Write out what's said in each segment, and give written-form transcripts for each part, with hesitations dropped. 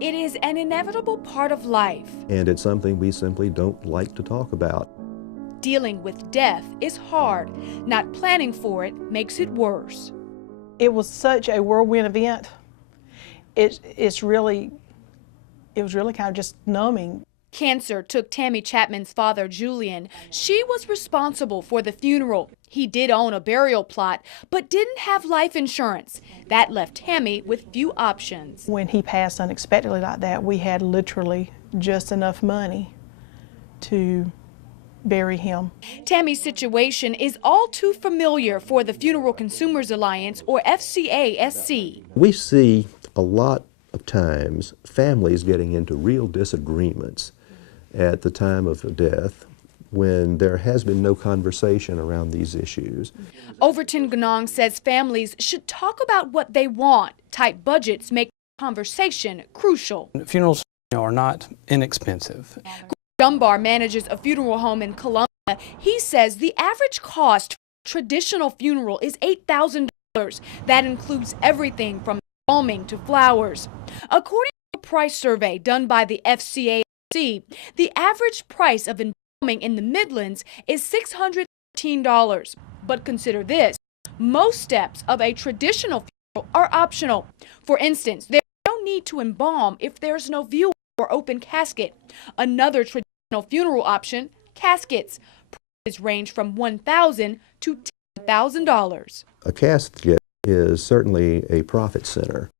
It is an inevitable part of life. And it's something we simply don't like to talk about. Dealing with death is hard. Not planning for it makes it worse. It was such a whirlwind event. It was really kind of just numbing. Cancer took Tammy Chapman's father, Julian. She was responsible for the funeral. He did own a burial plot, but didn't have life insurance. That left Tammy with few options. When he passed unexpectedly like that, we had literally just enough money to bury him. Tammy's situation is all too familiar for the Funeral Consumers Alliance, or FCASC. We see a lot of times families getting into real disagreements at the time of death when there has been no conversation around these issues. Overton Ganong says families should talk about what they want. Tight budgets make conversation crucial. Funerals are not inexpensive. Dunbar manages a funeral home in Columbia. He says the average cost for a traditional funeral is $8,000. That includes everything from embalming to flowers. According to a price survey done by the FCASC, the average price of embalming in the Midlands is $613. But consider this, most steps of a traditional funeral are optional. For instance, there's no need to embalm if there's no view or open casket. Another traditional funeral option, caskets. Prices range from $1,000 to $10,000. A casket is certainly a profit center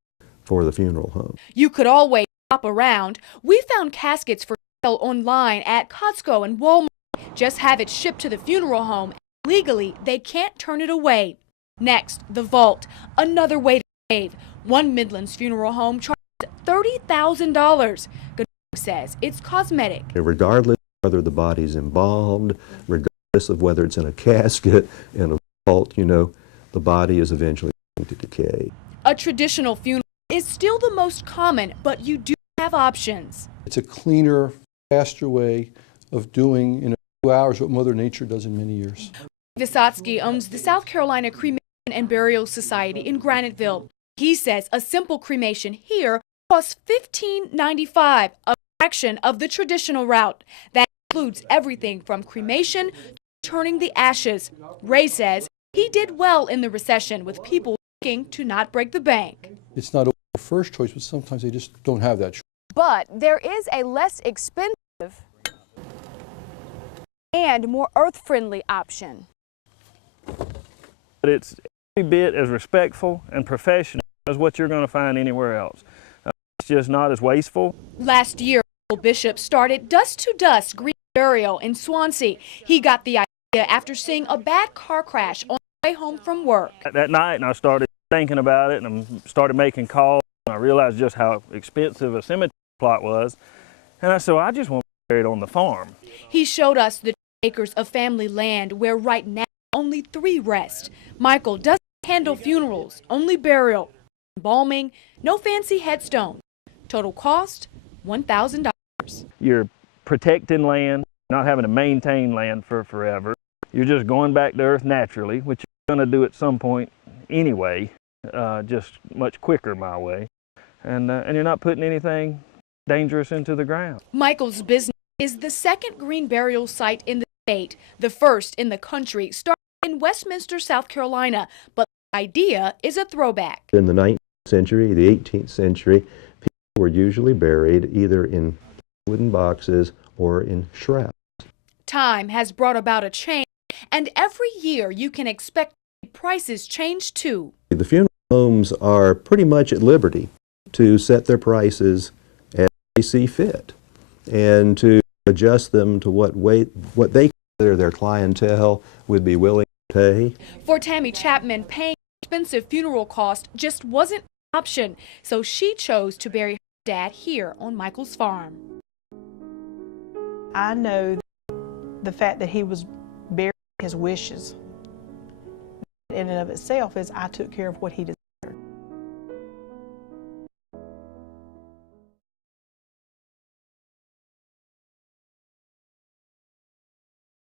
for the funeral home. You could always shop around. We found caskets for sale online at Costco and Walmart. Just have it shipped to the funeral home. Legally, they can't turn it away. Next, the vault. Another way to save. One Midlands funeral home charges $30,000. Says it's cosmetic. Regardless of whether the body's embalmed, regardless of whether it's in a casket, in a vault, the body is eventually going to decay. A traditional funeral is still the most common, but you do have options. It's a cleaner, faster way of doing in a few hours what Mother Nature does in many years. Vysotsky owns the South Carolina Cremation and Burial Society in Graniteville. He says a simple cremation here costs $15.95, a fraction of the traditional route. That includes everything from cremation to turning the ashes. Ray says he did well in the recession with people looking to not break the bank. It's not a first choice, but sometimes they just don't have that choice. But there is a less expensive and more earth-friendly option. But it's every bit as respectful and professional as what you're going to find anywhere else. It's just not as wasteful. Last year, Bishop started Dust to Dust Green Burial in Swansea. He got the idea after seeing a bad car crash on the way home from work. That night, and I started thinking about it, and I started making calls, and I realized just how expensive a cemetery plot was. And I said, well, I just want to bury it on the farm. He showed us the 2 acres of family land where right now only 3 rest. Michael doesn't handle funerals, only burial, embalming, no fancy headstone. Total cost, $1,000. You're protecting land, not having to maintain land for forever. You're just going back to earth naturally, which you're going to do at some point anyway, just much quicker my way. And you're not putting anything dangerous into the ground. Michael's business is the second green burial site in the state, the first in the country, started in Westminster, South Carolina, but the idea is a throwback. In the 19th century, the 18th century, people were usually buried either in wooden boxes or in shrouds. Time has brought about a change, and every year you can expect prices change too. The funeral homes are pretty much at liberty to set their prices as they see fit and to adjust them to what they consider their clientele would be willing to pay. For Tammy Chapman, paying expensive funeral cost just wasn't an option, so she chose to bury her dad here on Michael's farm. I know the fact that he was burying his wishes in and of itself is I took care of what he desired.